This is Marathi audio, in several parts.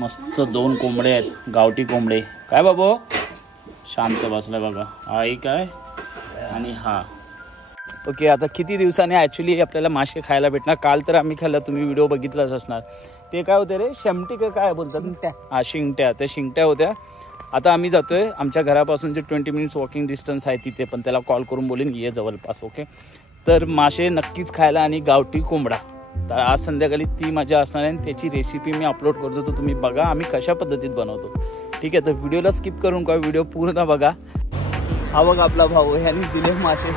मस्त 2 कोंबडे आहेत, गावठी कोंबडे. काय बाबू शांत बसलाय बघा. हा एक आहे आणि हा. ओके, आता किती दिवसांनी ॲक्च्युली आपल्याला मासे खायला भेटणार. काल तर आम्ही खाल्लं, तुम्ही व्हिडिओ बघितलाच असणार. ते काय होते रे, शेमटी का काय बोलतात, शिंगट्या. हा शिंगट्या, त्या शिंगट्या होत्या. आता आम्ही जातोय आमच्या घरापासून जे 20 मिनिट्स वॉकिंग डिस्टन्स आहे तिथे, पण त्याला कॉल करून बोलेन ये जवळपास. ओके, तर मासे नक्कीच खायला आणि गावठी कोंबडा. तर आज संध्याकाळी ती मजा असणार आहे आणि त्याची रेसिपी मी अपलोड करतो, तर तुम्ही बघा आम्ही कशा पद्धतीत बनवतो. ठीक आहे, तर व्हिडिओला स्किप करून का व्हिडिओ पूर्ण बघा. हा बघा आपला भाऊ, ह्यानेच दिले मासे.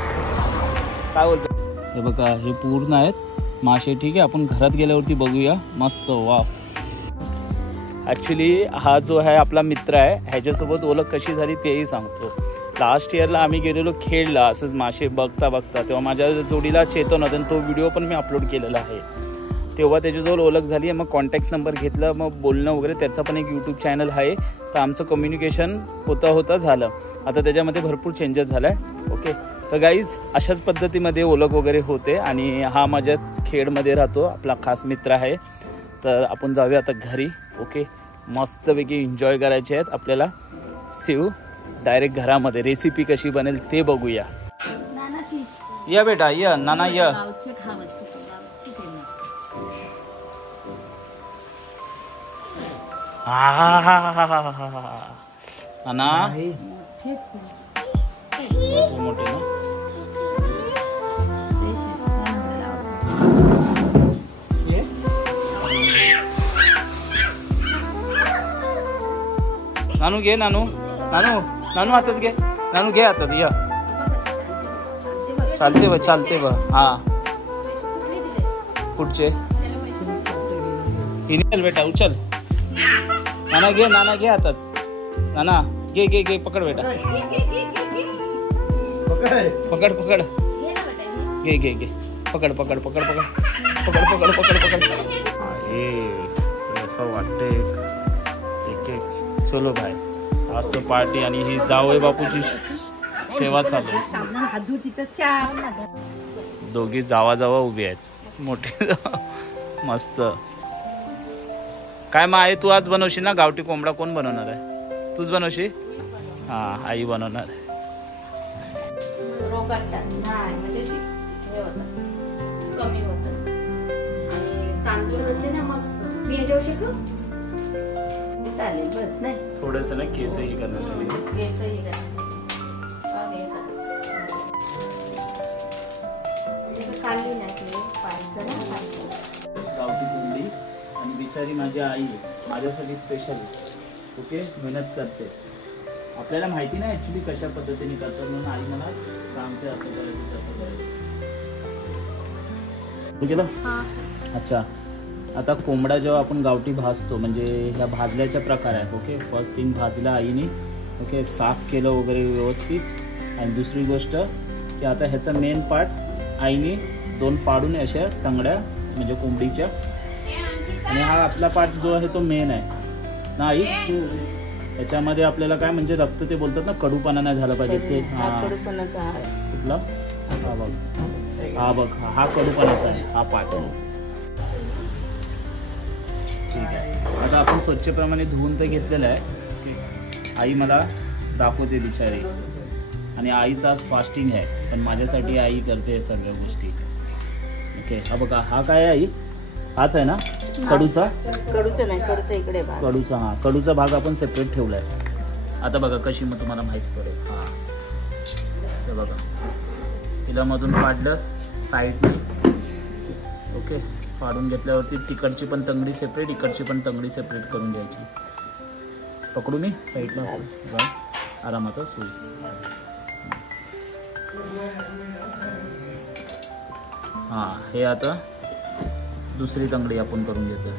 काय बोलतो हे बघा, हे पूर्ण आहेत मासे. ठीक आहे, आपण घरात गेल्यावरती बघूया. मस्त, वा. ॲक्च्युली हा जो आहे आपला मित्र आहे, ह्याच्यासोबत ओळख कशी झाली तेही सांगतो. लास्ट इयरला आम्ही गेलेलो खेडला असंच मासे बघता बघता, तेव्हा माझ्या जोडीला चेतन होता आणि तो व्हिडिओ पण मी अपलोड केलेला आहे. तेव्हा त्याच्याजवळ ओळख झाली, मग कॉन्टॅक्ट नंबर घेतलं, मग बोलणं वगैरे. त्याचा पण एक यूट्यूब चॅनल आहे, तर आमचं कम्युनिकेशन होता झालं. आता त्याच्यामध्ये भरपूर चेंजेस झाला आहे. ओके, तर गाईज अशाच पद्धतीमध्ये ओळख वगैरे होते आणि हा माझ्याच खेडमध्ये राहतो, आपला खास मित्र आहे. तर आपण जाऊया आता घरी. ओके, मस्तपैकी एन्जॉय करायचे आहेत आपल्याला. शिव डायरेक्ट घरामध्ये रेसिपी कशी बनेल ते बघूया. या बेटा, या नाना, या. नाना मोठे ना. नानू घे, नानू हातात घे, नानू घे हातात. या चालते बा. हा पुढचे इनियल बेटा, उचल. नाना घे हातात. नाना घे पकड बेटा, पकड घे पकड. असं वाटते एक. चलो भाई, आज तो पार्टी आणि ही जावई बापूची सेवा चालू. दोघी जावा उभी आहेत, मोठी. मस्त. काय मग आई, तू आज बनवशील ना गावठी कोंबडा? कोण बनवणार आहे? तूच बनवशील? हा, आई बनवणार आहे. थोडस ना केसही करण्यासाठी. गावठी कोंबडी आणि बिचारी माझी आई माझ्यासाठी स्पेशल. ओके, मेहनत करते. आपल्याला माहिती नाही ऍक्च्युली कशा पद्धतीने करतात, म्हणून आई मला सांगते असं करायचं तसं करायचं. अच्छा, आता कोंबडा जेव्हा आपण गावठी भाजतो, म्हणजे ह्या भाजल्याच्या प्रकार आहेत. ओके, फर्स्ट थिंग भाजला आईने. ओके, साफ केलं वगैरे व्यवस्थित. आणि दुसरी गोष्ट की आता ह्याचा मेन पार्ट आईने 2 फाडून अशा तंगड्या म्हणजे कोंबडीच्या. आणि हा आपला पार्ट जो आहे तो मेन आहे ना आई. त्याच्यामध्ये आपल्याला काय म्हणजे रक्त ते बोलतात ना, कडूपणा नाही झाला पाहिजे ते. कुठला? हा बघ, हा कडूपणाचा आहे हा पार्ट. ठीक आहे, आता आपण स्वच्छप्रमाणे धुवून तर घेतलेलं आहे. आई मला दाखवते बिचारी, आणि आईचा आज फास्टिंग आहे, पण माझ्यासाठी आई करते सगळ्या गोष्टी. ओके, हा बघा, हा काय आहे आई? हाच आहे ना कडूचा? कडूचा नाही, कडूचा इकडे भाग. कडूचा, हा कडूचा भाग आपण सेपरेट ठेवलाय. आता बघा कशी मग तुम्हाला माहिती पडेल. हा, हे बघा, तिला मधून फाडलं साईडने. ओके, फाडून घेतल्यावरती तिकडची पण तंगडी सेपरेट, इकडची पण तंगडी सेपरेट करून घ्यायची. पकडू मी साईडला आरामात सुई. हा, हे आता दुसरी तंगडी आपण करून घेतो.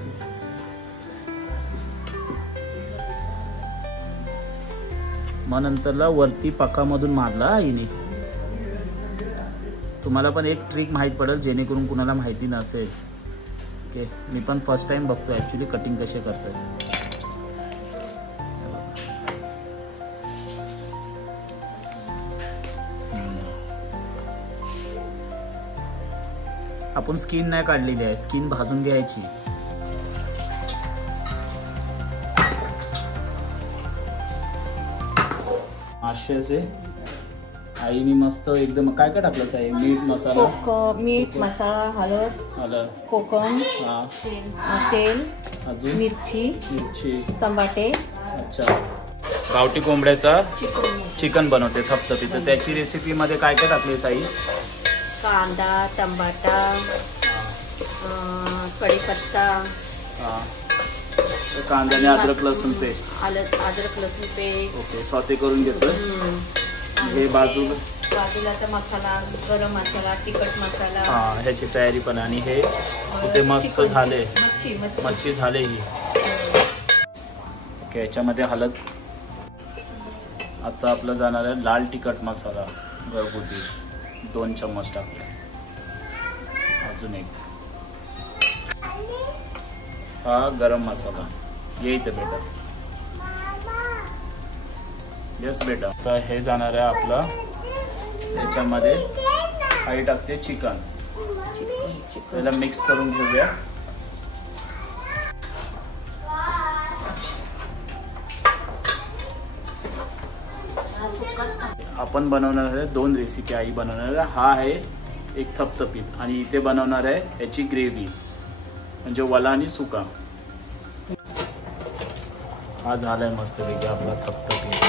मग नंतरला वरती पाकामधून मारला आईने. तुम्हाला पण एक ट्रिक माहीत पडेल जेणेकरून कुणाला माहिती नसेल. ओके, मी पण फर्स्ट टाइम बघतो ॲक्च्युली कटिंग कसे करतात. आपण स्किन नाही काढलेली आहे, स्किन भाजून घ्यायची. माश्याचे आईने मस्त एकदम काय काय टाकलंच आहे? मीठ मसाला, मीठ मसाला, हळद, कोकम, तेल, अजून मिरची, टमाटे. अच्छा. गावठी कोंबड्याचा चिकन बनवते थपथपीत. तर त्याची रेसिपी मध्ये काय काय टाकली आई? कांदा, टमाटा, कढीपत्ता, कांद्याने अद्रक लसूण पेस्ट. अद्रक लसूण पेस्ट. ओके, सॉते करून घेतलं. हे बाजूला तर मसाला, गरम मसाला, तिखट मसाला. ह्याची तयारी पण. आणि हे इथे मस्त झाले, मच्छी झाले ही. ओके, याच्यामध्ये हळद. आता आपलं जाणार आहे लाल तिखट मसाला घरगुती 2 चम्मच टाकले. अजून एक. हा गरम मसाला. ये इथे बेटा. यस बेटा. तर हे जाणार आहे आपलं. त्याच्यामध्ये आई टाकते चिकन. त्याला मिक्स करून घेऊया. आपण बनवणार आहे 2 रेसिपी आई बनवणार आहे. हा आहे एक थपथपीत आणि इथे बनवणार आहे याची ग्रेव्ही म्हणजे वला आणि सुका. हा झालाय मस्तपैकी आपला थपथपीत.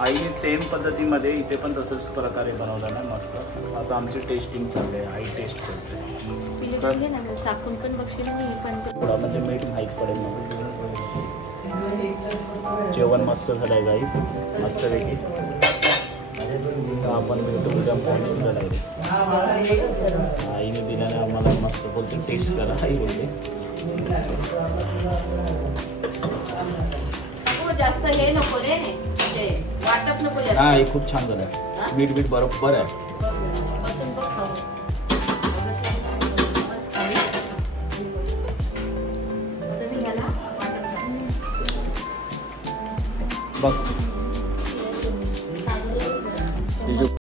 आईने सेम पद्धतीमध्ये इथे पण तसंच प्रकारे बनवला ना मस्त. आता आमची टेस्टिंग चालू आहे. आई टेस्ट करते. थोडा म्हणजे मीठ माहीत पडेल ना. जेवण मस्त झालंय गाईस, मस्तपैकी. आपण भेटू उद्या मॉर्निंगला डायरेक्ट. आईने दिल्याने आम्हाला मस्त बोलते टेस्ट करा. आई बोलते जास्त हे नको रे, वाटप नको. हा, हे खूप छान झालं. मीठ बरोबर आहे. बघ